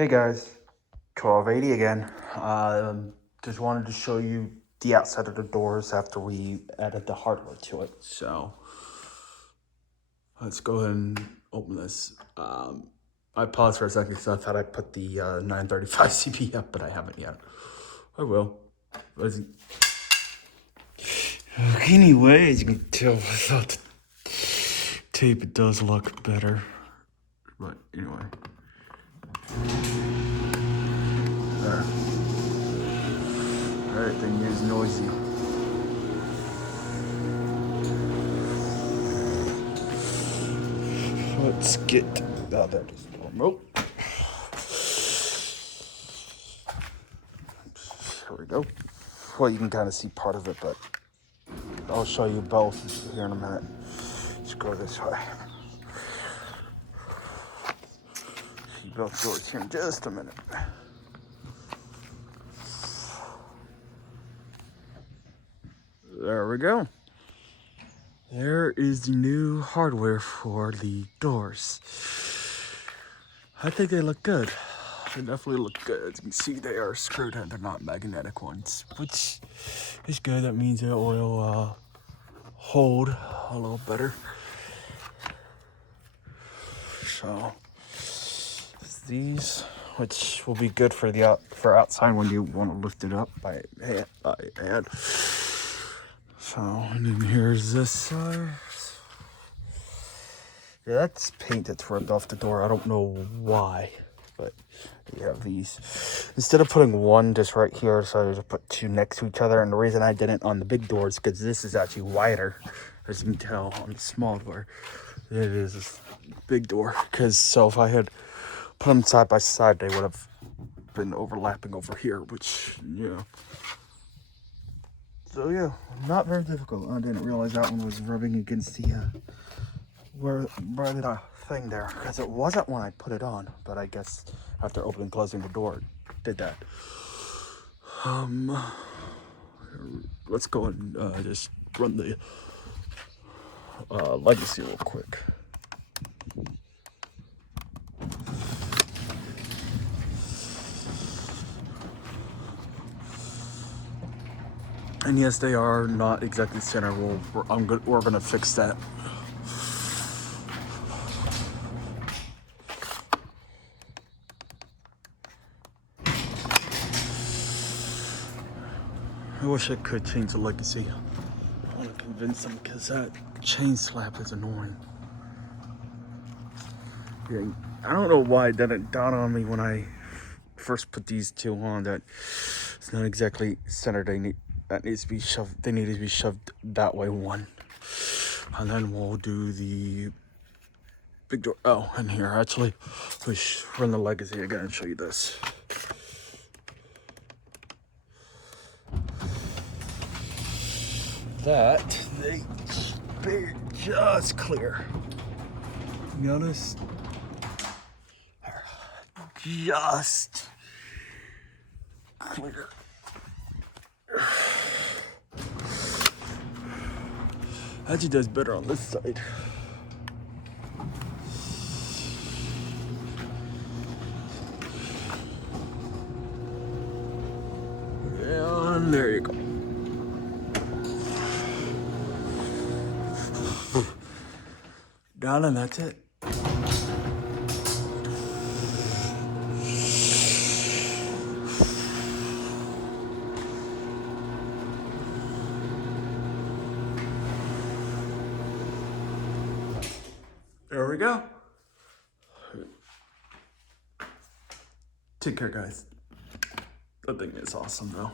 Hey guys, 1280 again. Just wanted to show you the outside of the doors after we added the hardware to it. So let's go ahead and open this. I paused for a second because I thought I put the 935 CP up, but I haven't yet. I will. Anyway, as you can tell without the tape, it does look better. But anyway. There. Everything is noisy. Let's get out there. Remote. Here we go. Well, you can kind of see part of it, but I'll show you both here in a minute. Let's go this way. See both doors here in just a minute. There we go. There is the new hardware for the doors. I think they look good. They definitely look good. As you can see, they are screwed in. They're not magnetic ones, which is good. That means it will hold a little better. So these, which will be good for the outside when you want to lift it up by hand. So, and then here's this side. Yeah, that's paint that's rubbed off the door. I don't know why, but you have these. Instead of putting one just right here, so I just put two next to each other. And the reason I didn't on the big doors, because this is actually wider, as you can tell on the small door. It is this big door, because so if I had put them side by side, they would have been overlapping over here, which, you know. So yeah, not very difficult. I didn't realize that one was rubbing against the where the thing there, because it wasn't when I put it on, but I guess after opening and closing the door, it did that. Let's go and just run the legacy real quick. And yes, they are not exactly center. We're gonna fix that. I wish I could change the legacy. I want to convince them because that chain slap is annoying. Yeah, I don't know why it didn't dawn on me when I first put these two on that it's not exactly center. They need to be shoved. They need to be shoved that way one, and then we'll do the big door. Oh, and here actually, let's run the legacy again and show you this. That they just clear. Notice, just clear. Actually does better on this side. And there you go. Done, and that's it. There we go. Take care, guys. That thing is awesome, though.